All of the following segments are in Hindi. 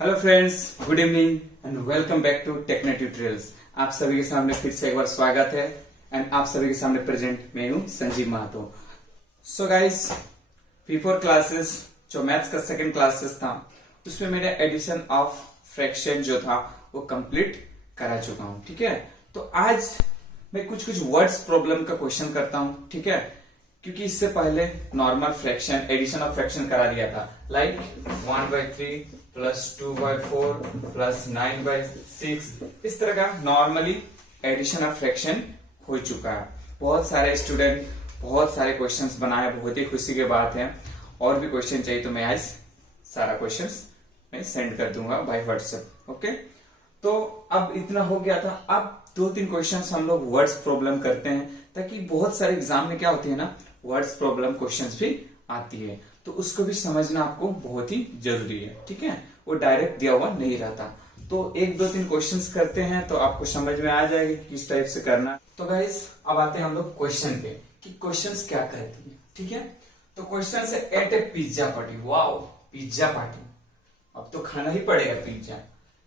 Hello friends, good evening and welcome back to Techno Tutorials. आप सभी के सामने फिर से एक बार स्वागत है एंड आप सभी के सामने प्रेजेंट मैं हूं संजीव महातो। सो गाइस, बिफोर क्लासेस जो मैथ्स का सेकंड क्लासेस था उसमें मैंने एडिशन ऑफ फ्रैक्शन जो था वो कंप्लीट करा चुका हूं। ठीक है, तो आज मैं कुछ वर्ड्स प्रॉब्लम का क्वेश्चन करता हूं। ठीक है, क्योंकि इससे पहले normal fraction addition of fraction करा दिया था, लाइक 1/3 प्लस 2/4 प्लस 9/6, इस तरह का नॉर्मली एडिशन ऑफ फ्रैक्शन हो चुका है। बहुत सारे स्टूडेंट बहुत सारे क्वेश्चंस बनाए, बहुत ही खुशी की बात है। और भी क्वेश्चन चाहिए तो मैं आज सारा क्वेश्चंस मैं सेंड कर दूंगा बाय व्हाट्सएप। ओके, तो अब इतना हो गया था। अब 2-3 क्वेश्चंस हम लोग वर्ड्स प्रॉब्लम करते हैं, ताकि बहुत सारे एग्जाम में क्या होती है ना, वर्ड्स प्रॉब्लम क्वेश्चंस भी आती है, तो उसको भी समझना आपको बहुत ही जरूरी है। ठीक है, वो डायरेक्ट दिया हुआ नहीं रहता। तो 1-2-3 क्वेश्चंस करते हैं तो आपको समझ में आ जाएगा कि किस टाइप से करना। तो गाइस, अब आते हैं हम लोग क्वेश्चन पे कि क्वेश्चंस क्या कहती है। ठीक है, तो क्वेश्चन से at a pizza party. Wow, pizza party, अब तो खाना ही पड़ेगा पिज्जा।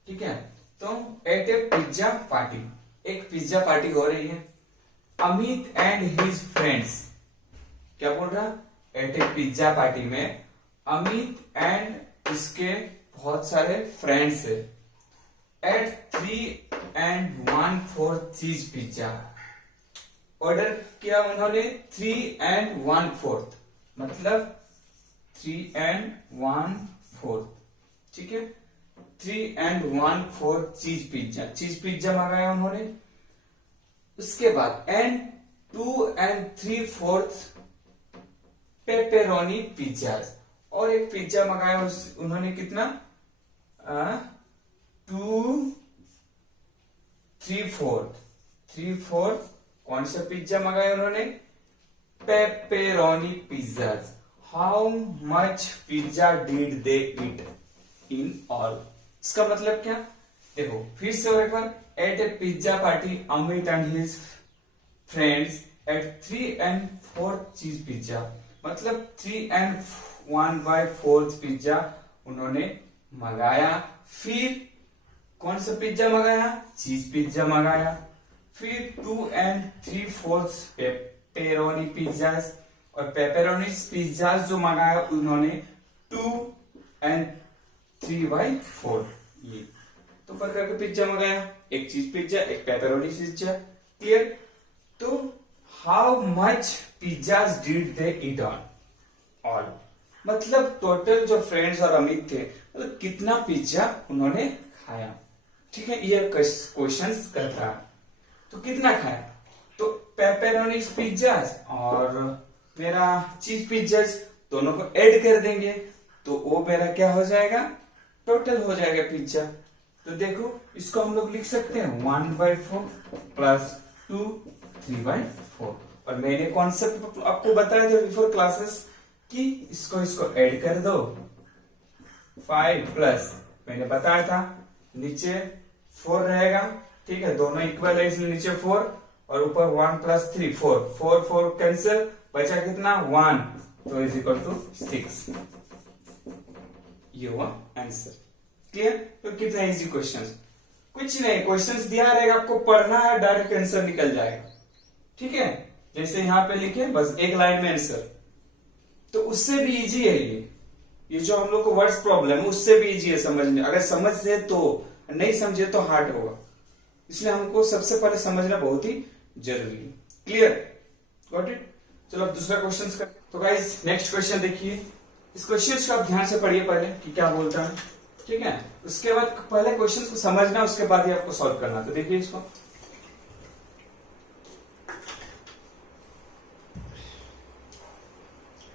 ठीक है, तो एट ए पिज्जा पार्टी, एक पिज्जा पार्टी हो रही है। अमित एंड हिज फ्रेंड्स, क्या बोल रहा, एट ए पिज्जा पार्टी में अमित एंड इसके बहुत सारे फ्रेंड्स है। एट 3 and 1/4 चीज पिज्जा, ऑर्डर किया उन्होंने 3 and 1/4, मतलब 3 and 1/4। ठीक है, 3 and 1/4 चीज पिज्जा मंगाया उन्होंने। उसके बाद एंड 2 and 3/4 पेपेरोनी पिज्जा, और एक पिज्जा मंगाया उन्होंने कितना, 2 3/4 कौन सा पिज्जा मंगाया उन्होंने, pepperoni pizza. How much pizza did they eat in all, इसका मतलब क्या, देखो फिर से एक बार, at a pizza party Amit and his friends at 3 and 4 चीज पिज्जा, मतलब 3 and 1/4 पिज्जा उन्होंने मंगाया। फिर कौन सा पिज्जा मंगाया, चीज पिज्जा मंगाया। फिर 2 and 3/4 पेपेरोनी पिज्जा, और पेपेरोनी पिज्जा जो मंगाया उन्होंने 2 and 3/4, ये तो प्रकार का पिज्जा मंगाया, एक चीज पिज्जा एक पेपेरोनी पिज्जा। क्लियर, तो how much pizzas did they eat all, मतलब टोटल जो फ्रेंड्स और अमित थे, मतलब कितना पिज्जा उन्होंने खाया। ठीक है, ये क्वेश्चन कर रहा, तो कितना खाया, तो पेपेरोनी पिज्जाज और मेरा चीज पिज्जाज दोनों को ऐड कर देंगे, तो वो मेरा क्या हो जाएगा, टोटल हो जाएगा पिज्जा। तो देखो, इसको हम लोग लिख सकते हैं 1/4 प्लस 2 3/4। और मैंने कॉन्सेप्ट आपको बताया था बिफोर क्लासेस कि इसको ऐड कर दो, 5 प्लस मैंने बताया था नीचे 4 रहेगा। ठीक है, दोनों इक्वल है इसलिए नीचे 4 और ऊपर 1 प्लस 3 4 कैंसिल, बचा कितना 1, तो इज इक्वल टू 6। ये हुआ आंसर। क्लियर, तो कितना इजी क्वेश्चन, कुछ नहीं, क्वेश्चंस दिया रहेगा, आपको पढ़ना है, डायरेक्ट आंसर निकल जाएगा। ठीक है, जैसे यहां पे लिखे बस एक लाइन में आंसर, तो उससे भी इजी है ये जो हम लोग को वर्ड्स प्रॉब्लम है उससे भी इजी है समझने। अगर समझे तो, नहीं समझे तो हार्ड होगा, इसलिए हमको सबसे पहले समझना बहुत ही जरूरी है। Clear, got it. चलो अब दूसरा क्वेश्चन कर। तो गाइस, नेक्स्ट क्वेश्चन देखिए, इस क्वेश्चन को आप ध्यान से पढ़िए पहले कि क्या बोलता है। ठीक है, उसके बाद पहले क्वेश्चन को समझना, उसके बाद ही आपको सॉल्व करना। तो देखिए इसको,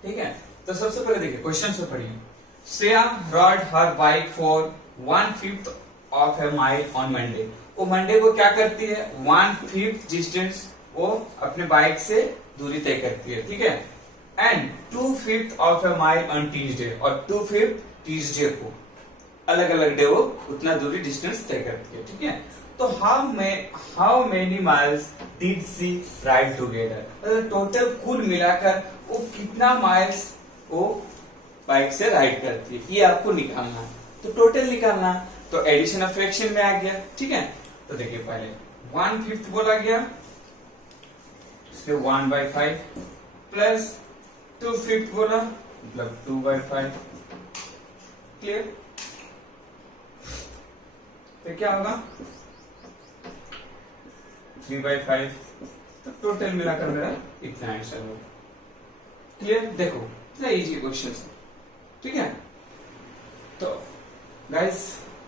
ठीक है, तो सबसे पहले देखिए क्वेश्चन से पढ़िए। Shreya rod her bike for 1/5 of A mile on Monday. वो मंडे को क्या करती है, 1/5 डिस्टेंस वो अपने बाइक से दूरी तय करती है। ठीक है, and 2/5 of A mile on Tuesday, और 2/5 ट्यूजडे को, अलग अलग डे वो उतना दूरी डिस्टेंस तय करती है। ठीक है, तो how many miles did she ride together, total कुल मिलाकर वो कितना माइल्स वो बाइक से राइड करती है, ये आपको निकालना है। तो टोटल निकालना, तो एडिशन ऑफ फ्रैक्शन में आ गया। ठीक है, तो देखिए पहले 1/5 बोला गया, इसलिए 1/5 प्लस 2/5 बोला मतलब 2/5। क्लियर? तो क्या होगा 3/5, तो टोटल मिलाकर मेरा इतना आंसर होगा। क्लियर? देखो इतना इजी क्वेश्चन है। ठीक है, तो गाइस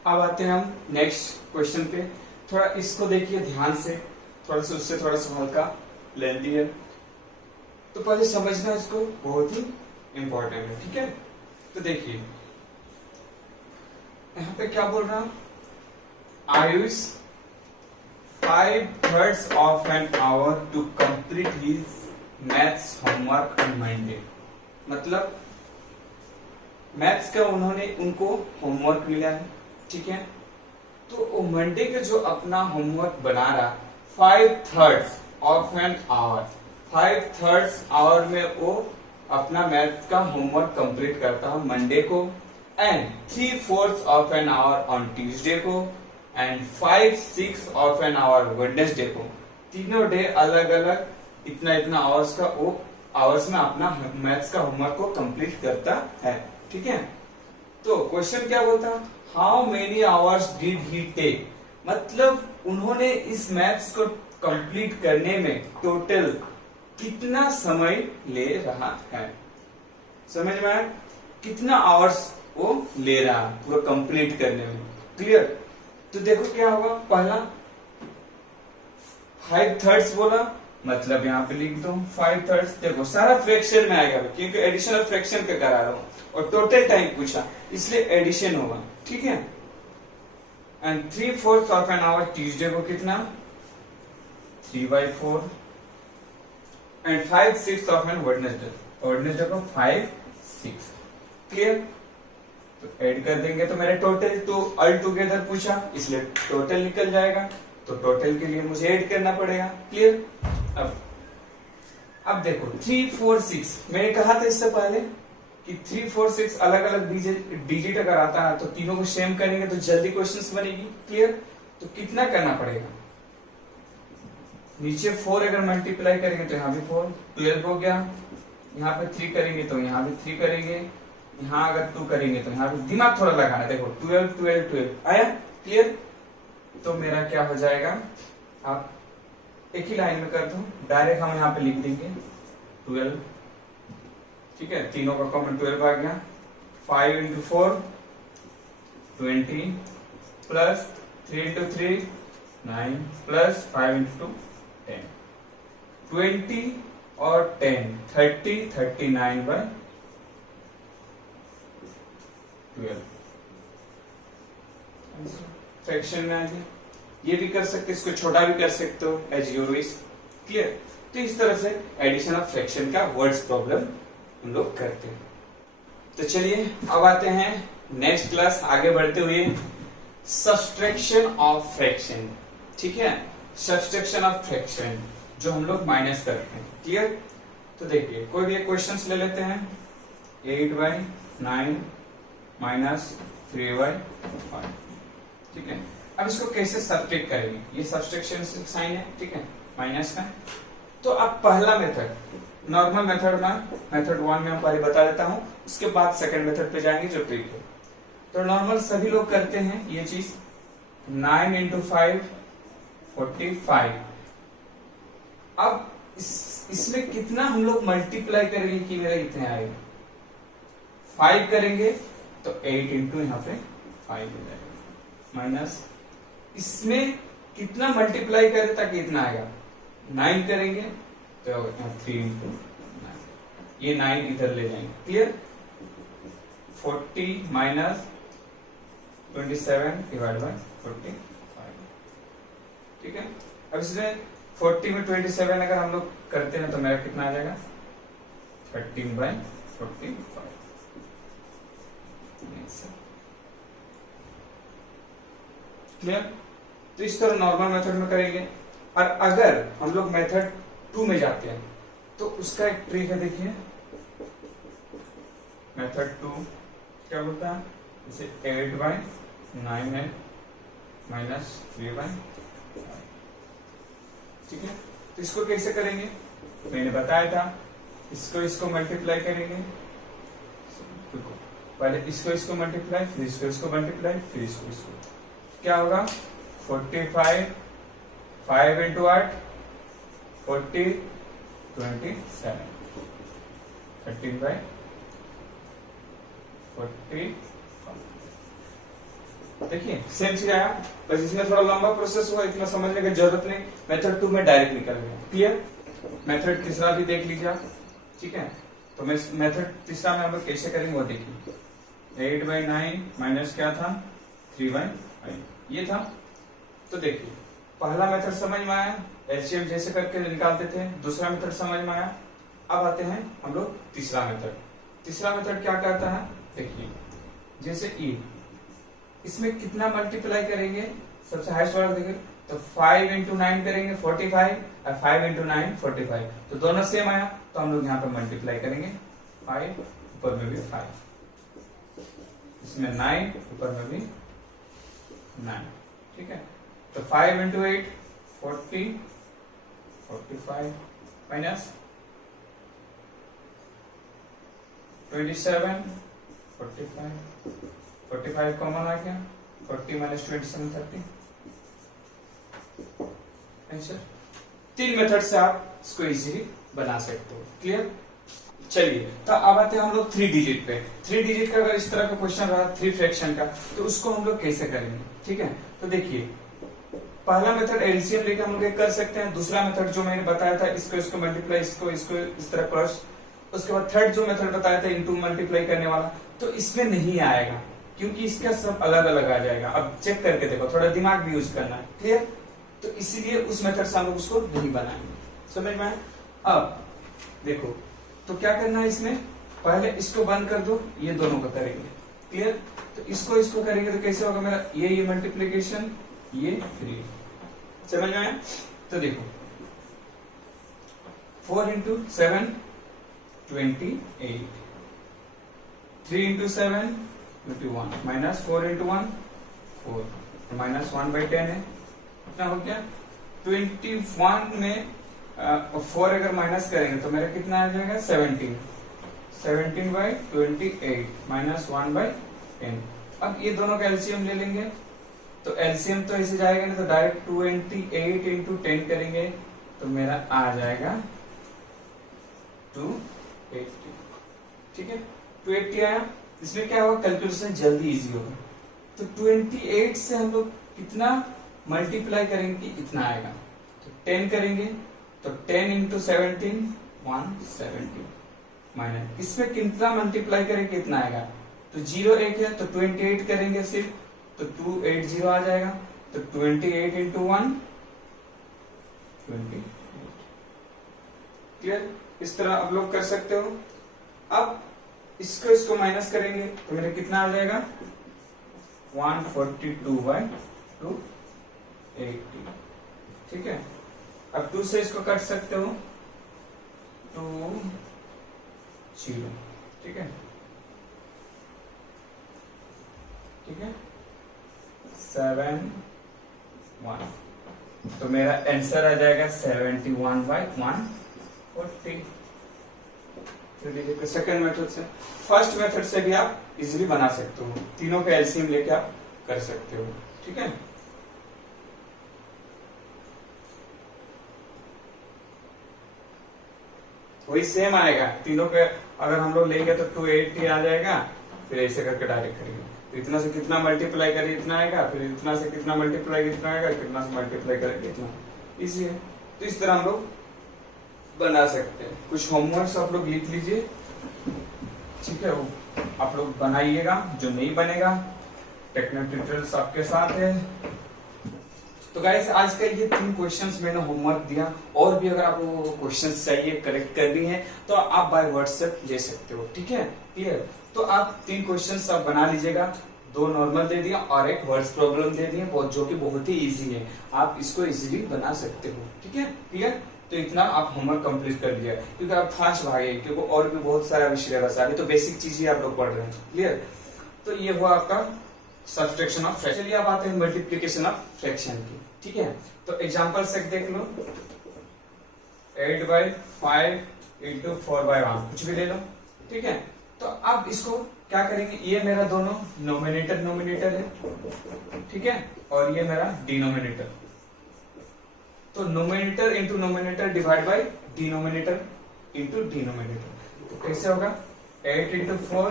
अब आते हैं हम नेक्स्ट क्वेश्चन पे। थोड़ा इसको देखिए ध्यान से, थोड़ा सा उससे थोड़ा सा हल्का लेंदी है, तो पहले समझना इसको बहुत ही इंपॉर्टेंट है। ठीक है, तो देखिए यहाँ पे क्या बोल रहा हूं, Ayush 5/3 of an hour to complete his maths homework on Monday। मतलब मैथ्स का उनको होमवर्क मिला है। ठीक है, तो मंडे का जो अपना होमवर्क बना रहा 5/3 of an hour, 5/3 आवर में वो अपना मैथ्स का होमवर्क कंप्लीट करता है मंडे को, and 3/4 of an hour on Tuesday को, and 5/6 of an hour Wednesday को। तीनों डे अलग अलग इतना इतना आवर्स का वो आवर्स में अपना मैथ्स का होमवर्क को कंप्लीट करता है। ठीक है, तो क्वेश्चन क्या बोलता, how many hours did he take, मतलब उन्होंने इस मैथ्स को कंप्लीट करने में टोटल कितना समय ले रहा है। समझ में आया, कितना आवर्स वो ले रहा है पूरा कंप्लीट करने में। क्लियर? तो देखो क्या होगा, पहला 5/3 बोला, मतलब यहाँ पे लिख दो 5/3। देखो सारा फ्रैक्शन में आएगा क्योंकि एडिशन ऑफ फ्रैक्शन पे करा रहा हूं, और टोटल टाइम पूछा इसलिए एडिशन होगा। ठीक है, and 3/4 of an hour Tuesday को कितना 3/4, एंड 5/6 ऑफ एन वेडनेसडे को 5/6। क्लियर? तो ऐड कर देंगे तो मेरे टोटल, तो ऑल टुगेदर पूछा इसलिए टोटल निकल जाएगा, तो टोटल के लिए मुझे ऐड करना पड़ेगा। क्लियर? अब देखो 3, 4, 6 मैंने कहा था इससे पहले कि 3, 4, 6 अलग अलग डिजिट अगर आता है तो तीनों को सेम करेंगे तो जल्दी क्वेश्चंस बनेगी। क्लियर? तो कितना करना पड़ेगा, नीचे 4 अगर मल्टीप्लाई करेंगे तो यहाँ भी 4, 12 हो गया, यहाँ पे 3 करेंगे तो यहाँ भी 3 करेंगे, यहाँ अगर 2 करेंगे तो यहाँ भी दिमाग थोड़ा लगाना। देखो 12, 12, 12 आया। क्लियर? तो मेरा क्या हो जाएगा, आप एक ही लाइन में कर दो, डायरेक्ट हम यहाँ पे लिख देंगे 12। ठीक है, तीनों का कॉमन 12 आ गया, 5 into 4 20 plus 3 into 3 9 plus 5 into 2 10, 20 और 10 30, 39/12। फ्रैक्शन में आ गया, ये भी कर सकते, इसको छोटा भी कर सकते हो एज योर विश। क्लियर? तो इस तरह से एडिशन ऑफ फ्रैक्शन का वर्ड्स प्रॉब्लम हम लोग करते हैं। तो चलिए अब आते हैं नेक्स्ट क्लास, आगे बढ़ते हुए सब्सट्रैक्शन ऑफ फ्रैक्शन। ठीक है, सब्सट्रैक्शन ऑफ फ्रैक्शन जो हम लोग माइनस करते हैं। क्लियर? तो देखिए कोई भी एक क्वेश्चन ले लेते हैं, 8/9 माइनस 3/5। ठीक है, अब इसको कैसे सब्ट्रैक्ट करेंगे, ये सब्सट्रैक्शन साइन है। ठीक है, माइनस का। तो अब पहला मेथड नॉर्मल मेथड में, मेथड 1 में हम पहले बता देता हूं, उसके बाद सेकंड मेथड पे जाएंगे जो ट्रिक है। तो नॉर्मल सभी लोग करते हैं ये चीज, 9 into 5 45। अब इसमें कितना हम लोग मल्टीप्लाई करेंगे कि मेरा कितने आएगा, 5 करेंगे तो 8 into यहाँ पे 5 हो जाएगा, माइनस इसमें कितना मल्टीप्लाई करें ताकि इतना आएगा, 9 करेंगे तो 3 into 9, ये 9 इधर ले जाएंगे। क्लियर? 40 minus 27 divide by 45। ठीक है, अब इसमें 40 में 27 अगर हम लोग करते हैं तो मेरा कितना आ जाएगा 13/45। क्लियर? तो इस तरह नॉर्मल मेथड में करेंगे। और अगर हम लोग मेथड 2 में जाते हैं तो उसका एक ट्रिक है, देखिए मेथड 2 क्या बोलता है, इसे 8/9 माइनस 3/5। ठीक है, तो इसको कैसे करेंगे मैंने बताया था, इसको मल्टीप्लाई करेंगे, पहले इसको मल्टीप्लाई, फिर इसको मल्टीप्लाई, फिर इसको क्या होगा 45 5 इंटू 8 40 27 13/40। देखिए सेम चीज आया, बस इसमें थोड़ा लंबा प्रोसेस हुआ, इतना समझने की जरूरत नहीं। मेथड 2 में डायरेक्ट निकल गया। क्लियर? मेथड तीसरा भी देख लीजिए आप। ठीक है, तो मैं मेथड तीसरा में हम लोग कैसे करेंगे वो देखिए। 8/9 माइनस क्या था 3/5 ये था। तो देखिए पहला मेथड समझ में आया, एलसीएम जैसे करके निकालते थे। दूसरा मेथड समझ में आया। अब आते हैं हम लोग तीसरा मेथड। तीसरा मेथड क्या करता है देखिए, जैसे ई इसमें कितना मल्टीप्लाई करेंगे, सबसे हाईएस्ट वाला देखिए, तो 5 इंटू 9 करेंगे 45 और 5 इंटू 9 45, तो दोनों सेम आया, तो हम लोग यहाँ पे मल्टीप्लाई करेंगे 5, ऊपर में भी 5, इसमें 9, ऊपर में भी 9। ठीक है, तो 5 इंटू 8 40 45 माइनस 27 45 कॉमन आ गया, 40 माइनस 27 30। आंसर। 3 मेथड से आप इसको इजीली बना सकते हो। क्लियर? चलिए, तो अब आते हैं हम लोग 3 डिजिट पे। 3 डिजिट का अगर इस तरह का क्वेश्चन रहा 3 फ्रैक्शन का, तो उसको हम लोग कैसे करेंगे। ठीक है, तो देखिए पहला मेथड एलसीएम लेके हम लोग कर सकते हैं। दूसरा मेथड जो मैंने बताया था, इसको मल्टीप्लाई, इसको इस तरह प्लस। उसके बाद थर्ड जो मेथड बताया था इनटू मल्टीप्लाई करने वाला, तो इसमें नहीं आएगा क्योंकि इसका सब अलग अलग आ जाएगा। अब चेक करके देखो, थोड़ा दिमाग भी यूज करना है। क्लियर? तो इसीलिए उस मेथड से हम लोग उसको नहीं बनाएंगे। समझ में आया? अब देखो, तो क्या करना है इसमें, पहले इसको बंद कर दो, ये दोनों का करेंगे। क्लियर? तो इसको करेंगे तो कैसे होगा मेरा, ये मल्टीप्लीकेशन, ये 3। समझ में आया? तो देखो 4 into 7 28, 3 into 7 21, minus 4 into 1 4, minus 1/10 है। कितना हो गया 21 में 4 अगर माइनस करेंगे तो मेरा कितना आ जाएगा 17/28 माइनस 1/10। अब ये दोनों का एलसीएम ले लेंगे, तो एलसीएम तो ऐसे जाएगा ना, तो डायरेक्ट 28 इंटू 10 करेंगे तो मेरा आ जाएगा 280। ठीक है, 280 आया। इसमें क्या होगा, कैलकुलेशन जल्दी इजी होगा। तो 28 से हम लोग कितना मल्टीप्लाई करेंगे कि इतना आएगा, तो 10 करेंगे तो 10 इंटू 17 170 माइनस, इसमें कितना मल्टीप्लाई करेंगे कितना आएगा, तो 0 1 है तो 28 करेंगे सिर्फ, तो 280 आ जाएगा। तो 28 इंटू 1 28। क्लियर? इस तरह आप लोग कर सकते हो। अब इसको माइनस करेंगे तो मेरा कितना आ जाएगा 142/280। ठीक है, अब 2 से इसको काट सकते हो 2 0। ठीक है, ठीक है 7 1, तो मेरा आंसर आ जाएगा 71/140। सेकेंड मेथड से, फर्स्ट मेथड से भी आप इजीली बना सकते हो, तीनों का एलसीएम लेके आप कर सकते हो। ठीक है, वही सेम आएगा तीनों के। अगर हम लोग लेंगे तो 280 आ जाएगा, फिर ऐसे करके डायरेक्ट करेंगे, तो इतना से कितना मल्टीप्लाई करें इतना आएगा, फिर इतना से कितना मल्टीप्लाई कितना आएगा, कितना से मल्टीप्लाई करेंगे इतना। इजी है, तो इस तरह हम लोग बना सकते हैं। कुछ होमवर्क आप लोग लिख लीजिए। ठीक है, वो आप लोग बनाइएगा, जो नहीं बनेगा टेक्निकल ट्यूटोरियल्स आपके साथ है। तो गाइस आज का ये 3 क्वेश्चंस मैंने होमवर्क दिया, और भी अगर आपको क्वेश्चंस चाहिए करेक्ट करनी है तो आप बाय व्हाट्सएप ले सकते हो। ठीक है, क्लियर? तो आप 3 क्वेश्चंस आप बना लीजिएगा, 2 नॉर्मल दे दिया और एक वर्ड्स प्रॉब्लम दे दिया, जो कि बहुत ही इजी है, आप इसको इजीली बना सकते हो। ठीक है, क्लियर? तो इतना आप होमवर्क कंप्लीट कर लिया, क्योंकि आप फास्ट भागे, क्योंकि और भी बहुत सारा विषय है, अभी तो बेसिक चीजें आप लोग पढ़ रहे हैं। क्लियर? तो ये हुआ आपका सब्सट्रैक्शन ऑफ फ्रैक्शन। चलिए अब आते हैं मल्टीप्लीकेशन ऑफ फ्रैक्शन की, ठीक है। तो एग्जांपल से देख लो, 8/5 इंटू 4/1 कुछ भी ले लो, ठीक है। तो अब इसको क्या करेंगे, ये मेरा दोनों नोमिनेटर है, ठीक है, और ये मेरा डिनोमिनेटर। तो nominator into nominator divide by denominator into denominator. तो कैसे होगा, 8 इंटू 4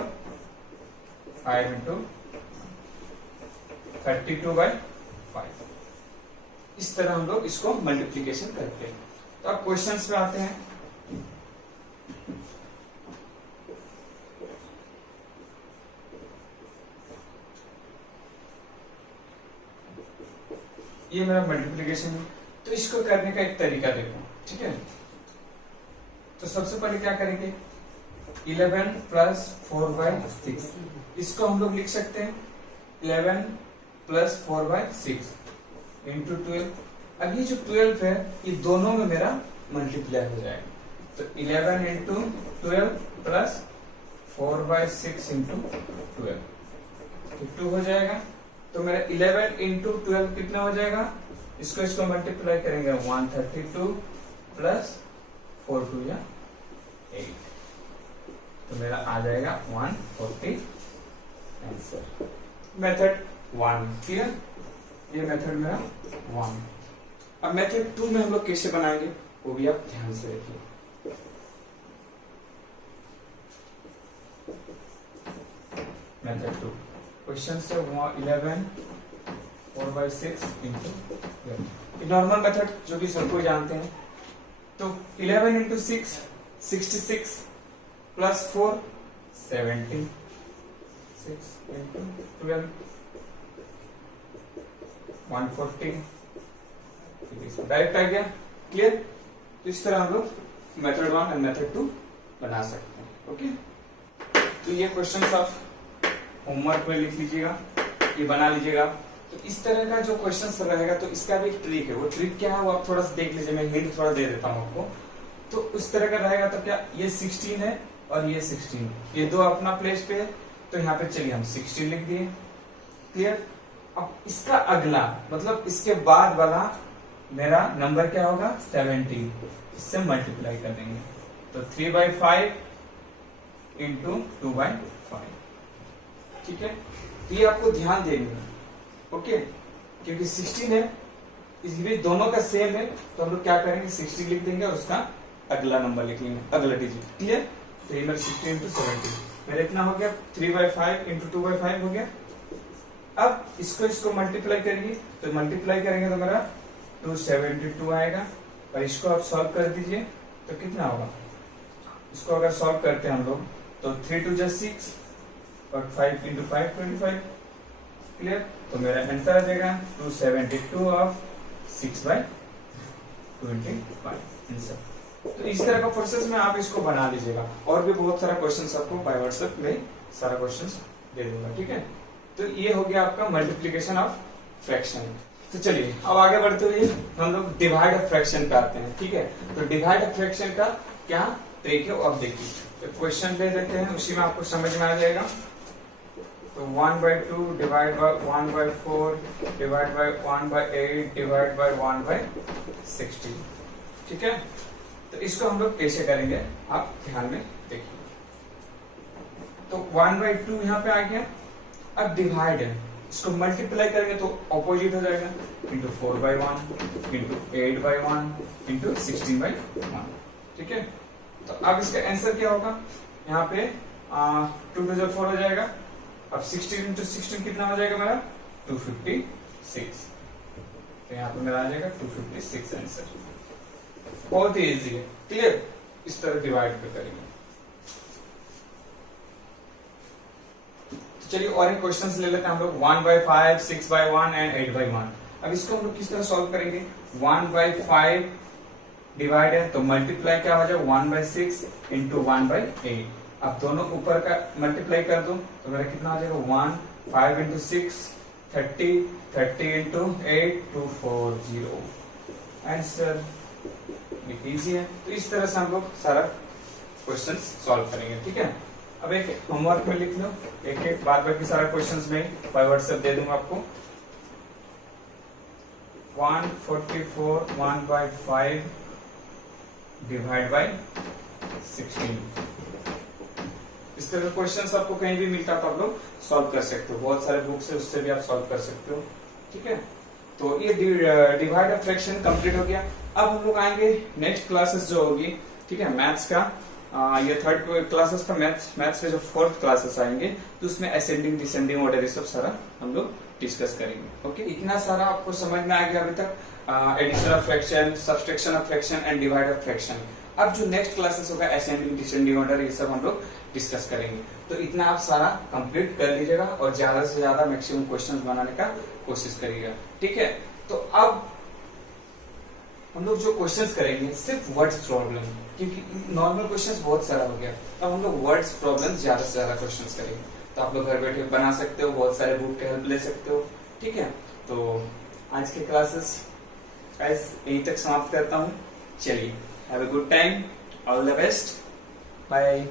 5 इंटू 32/5। इस तरह हम लोग इसको मल्टीप्लीकेशन करते हैं। तो अब क्वेश्चंस पे आते हैं। ये मेरा मल्टीप्लीकेशन है, तो इसको करने का एक तरीका देखो, ठीक है। तो सबसे पहले क्या करेंगे, 11 प्लस 4/6, इसको हम लोग लिख सकते हैं 11 प्लस 4/6 इंटू 12। अब ये जो 12 है ये दोनों में मेरा मल्टीप्लाई हो जाएगा। तो 11 इंटू 12 प्लस 4/6 इंटू 12, तो 2 हो जाएगा। तो मेरा 11 इंटू 12 कितना हो जाएगा, इसको मल्टीप्लाई करेंगे 132 प्लस 4 2 या 8, तो मेरा आ जाएगा 140 आंसर। मेथड 1 क्लियर, ये मेथड मेरा 1। अब मेथड 2 में हम लोग कैसे बनाएंगे वो भी आप ध्यान से देखिए। मेथड 2 क्वेश्चन से 11 4/6 इंटू नॉर्मल मेथड जो कि सबको जानते हैं। तो 11 इंटू 6 66 प्लस 4 70, 6 इंटू 12 140, डायरेक्ट आ गया, क्लियर। तो इस तरह हम लोग मेथड 1 और मेथड 2 बना सकते हैं, ओके। तो ये क्वेश्चन आप होमवर्क में लिख लीजिएगा, ये बना लीजिएगा। तो इस तरह का जो क्वेश्चन रहेगा, तो इसका भी एक ट्रिक है। वो ट्रिक क्या है वो आप थोड़ा सा देख लीजिए, मैं हिंट थोड़ा दे देता हूँ आपको। तो उस तरह का रहेगा, तो क्या ये 16 है और ये 16, ये दो अपना प्लेस पे है, तो यहाँ पे चलिए हम 16 लिख दिए, क्लियर। अब इसका अगला मतलब इसके बाद वाला मेरा नंबर क्या होगा 17, इससे मल्टीप्लाई कर देंगे। तो 3/5 इंटू 2/5, ठीक है। तो ये आपको ध्यान देंगे, ओके, क्योंकि 16 है, इसलिए दोनों का सेम है, तो हम लोग क्या करेंगे 60 लिख देंगे और उसका अगला नंबर लिख लेंगे, अगला डिजिट, क्लियर। तो ये मेरा 60 इंटू 70 मेरा इतना हो गया, 3/5 इंटू 2/5 हो गया। अब इसको मल्टीप्लाई करिए, तो मल्टीप्लाई करेंगे तो मेरा 272 आएगा, और इसको आप सॉल्व कर दीजिए तो कितना होगा। इसको अगर सॉल्व करते हैं हम लोग तो 3 2 6 और 5 इंटू 5 25, क्लियर। तो मेरा आंसर आ जाएगा 272 ऑफ 6/25 आंसर। तो इस तरह का प्रोसेस में आप इसको बना लीजिएगा, और भी बहुत सारा क्वेश्चन आपको बाय व्हाट्सएप में सारा क्वेश्चन दे दूंगा, ठीक है। तो ये हो गया आपका मल्टीप्लीकेशन ऑफ फ्रैक्शन। तो चलिए अब आगे बढ़ते हुए हम लोग डिवाइड ऑफ फ्रैक्शन पे आते हैं, ठीक है। तो डिवाइड ऑफ फ्रैक्शन का क्या ट्रिक है अब देखिए। तो क्वेश्चन दे देते हैं, उसी में आपको समझ में आ जाएगा। तो 1/2 divide by 1/4 divide by 1/8 divide by 1/60, ठीक है। तो इसको हम लोग कैसे करेंगे आप ध्यान में देखिए। तो 1/2 यहाँ पे आ गया। अब डिवाइड है, इसको मल्टीप्लाई करेंगे तो ऑपोजिट हो जाएगा, इंटू 4/1 इंटू 8/1 इंटू 16/1, ठीक है। तो अब इसका आंसर क्या होगा, यहाँ पे 2 2 4 हो जाएगा। अब 16 इंटू 16 कितना हो जाएगा मेरा 256, तो यहाँ पे मेरा आ जाएगा 256 आंसर। बहुत ही इजी है, क्लियर। इस तरह डिवाइड पे करेंगे। चलिए और एक क्वेश्चंस ले लेते हैं हम लोग, 1/5 6/1 एंड 8/1। अब इसको हम लोग किस तरह सॉल्व करेंगे, 1/5 डिवाइड है तो मल्टीप्लाई क्या हो जाए 1/6 इंटू 1/8। अब दोनों ऊपर का मल्टीप्लाई कर दो तो मेरा कितना हो जाएगा 1 5 इंटू 6 30 30 इंटू 8 240 आंसर। इजी है। तो इस तरह से हम लोग सारा क्वेश्चन सॉल्व करेंगे, ठीक है। अब एक होमवर्क में लिख लो, एक एक बाद बाकी सारा क्वेश्चंस में बाय व्हाट्सएप दे दूंगा आपको। 144 1/5 डिवाइड बाय 16। इस तरह का क्वेश्चंस आपको कहीं भी मिलता है तो आप लोग सॉल्व कर सकते हो, बहुत सारे बुक्स है उससे भी आप सॉल्व कर सकते हो। ठीक है, तो ये डिवाइड ऑफ फ्रैक्शन कंप्लीट हो गया। अब हम लोग आएंगे नेक्स्ट क्लासेस जो होगी, ठीक है, मैथ्स का। ये थर्ड क्लासेस का मैथ्स के जो फोर्थ क्लासेस आएंगे तो उसमें असेंडिंग डिसेंडिंग ऑर्डर ये सब सारा हम लोग डिस्कस करेंगे। ओके, इतना सारा आपको समझ में आ गया अभी तक, addition of fraction, subtraction of fraction and divide of fraction. अब जो नेक्स्ट क्लासेस होगा असेंडिंग डिसेंडिंग ऑर्डर ये सब हम लोग डिस्कस करेंगे। तो इतना आप सारा कंप्लीट कर लीजिएगा और ज्यादा से ज्यादा मैक्सिमम क्वेश्चंस बनाने का कोशिश करिएगा। ठीक है, तो अब हम लोग जो क्वेश्चंस करेंगे सिर्फ वर्ड्स प्रॉब्लम, क्योंकि नॉर्मल क्वेश्चंस बहुत सारा हो गया। अब हम लोग वर्ड्स प्रॉब्लम ज्यादा से ज्यादा क्वेश्चंस करेंगे, तो आप लोग घर बैठे बना सकते हो, बहुत सारे बुक की हेल्प ले सकते हो। ठीक है, तो आज के क्लासेस यहीं तक समाप्त करता हूँ। चलिए, have a good time, all the best, bye.